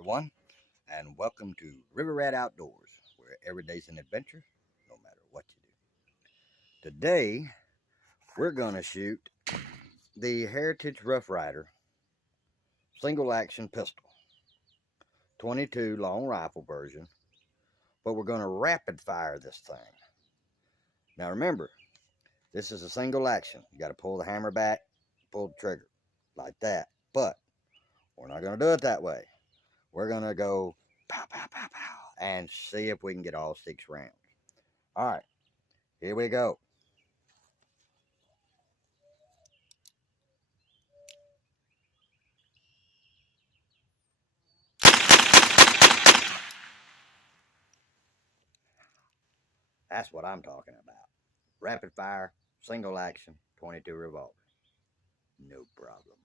everyone, and welcome to River Rat Outdoors, where every day's an adventure, no matter what you do. Today, we're going to shoot the Heritage Rough Rider single action pistol, 22 long rifle version, but we're going to rapid fire this thing. Now remember, this is a single action. You got to pull the hammer back, pull the trigger, like that. But we're not going to do it that way. We're going to go pow, pow, pow, pow, and see if we can get all 6 rounds. All right, here we go. That's what I'm talking about. Rapid fire, single action, 22 revolver. No problem.